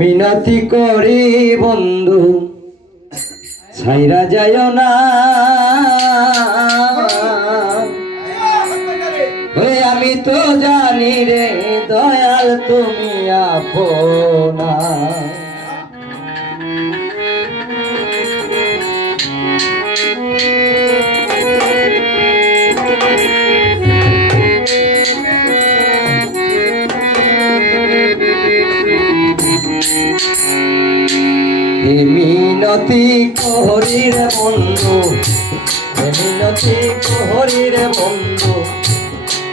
মিনতি করি বন্ধু ছাইরা যায় না, আমি তো জানি রে দয়াল তুমি আপনা। মিনতি করি রে বন্ধু, মিনতি করি রে বন্ধু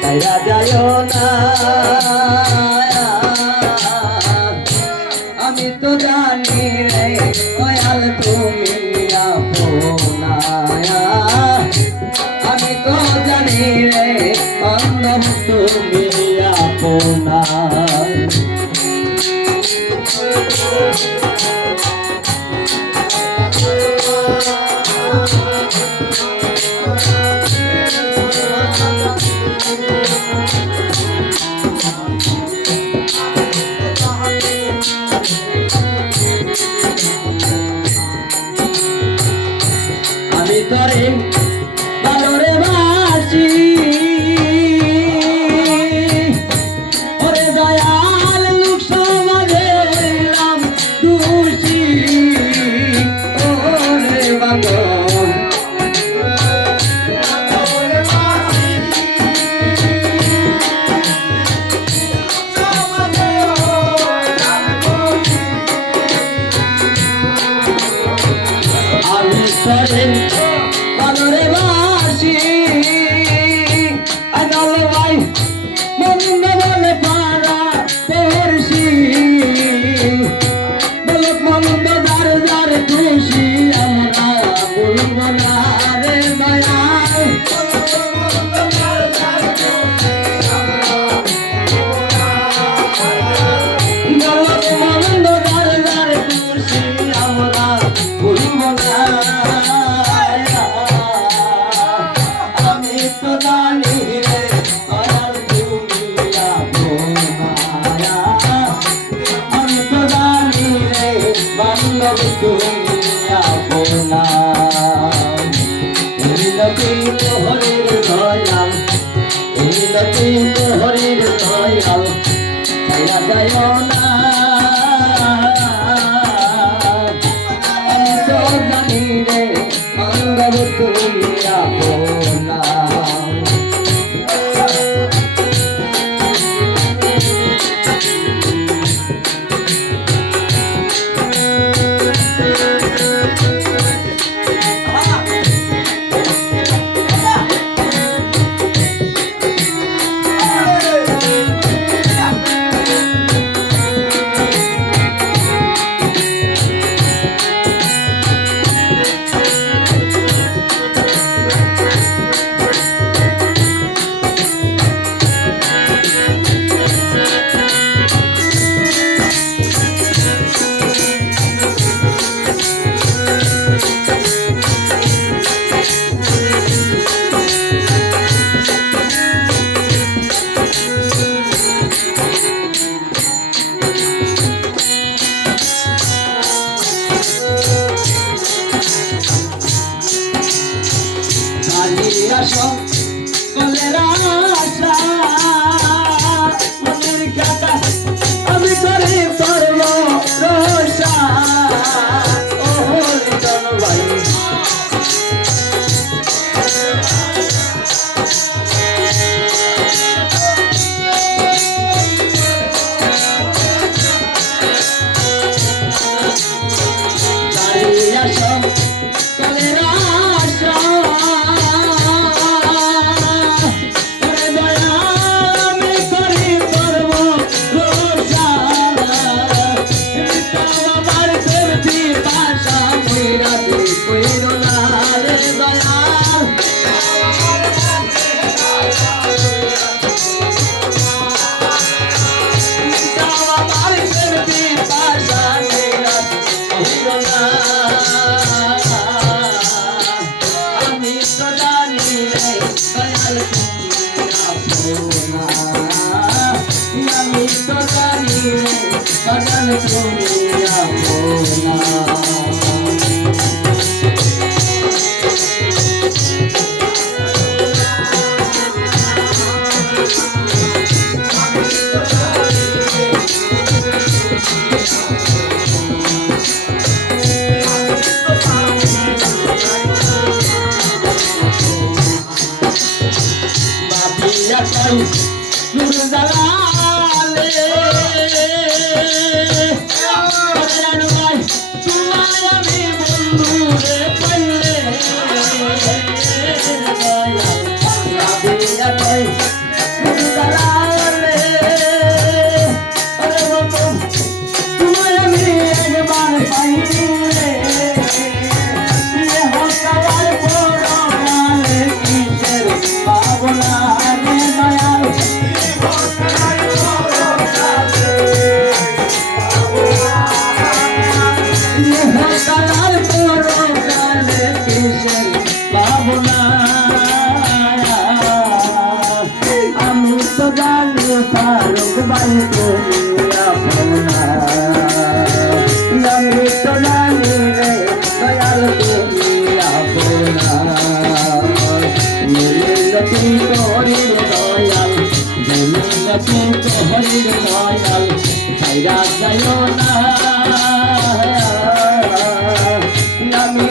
ছাইরা যায় না, আমি তো জানি রে দয়াল তুমি আপনা, আমি তো জানি রে বান্ধব তুমি আপনা। আমি তরে বালরে বাসি, ওরে দয়াল লোক সমাজে রাম দোষী, ওরে বাগন আমি তরে বালরে বাসি, আজল ভাই মন্দ বলে পারা পড়ছি, বলক মন্দ যার যার খুশি আমরা বলব না রে দয়াল, বলক মন্দ যার যার খুশি আমরা বলব না। হরির দয়াল ছায়া যায় না, আমি তো জানি রে বান্ধব তুমি আপনা। দয়াল তুমি আপনা Nami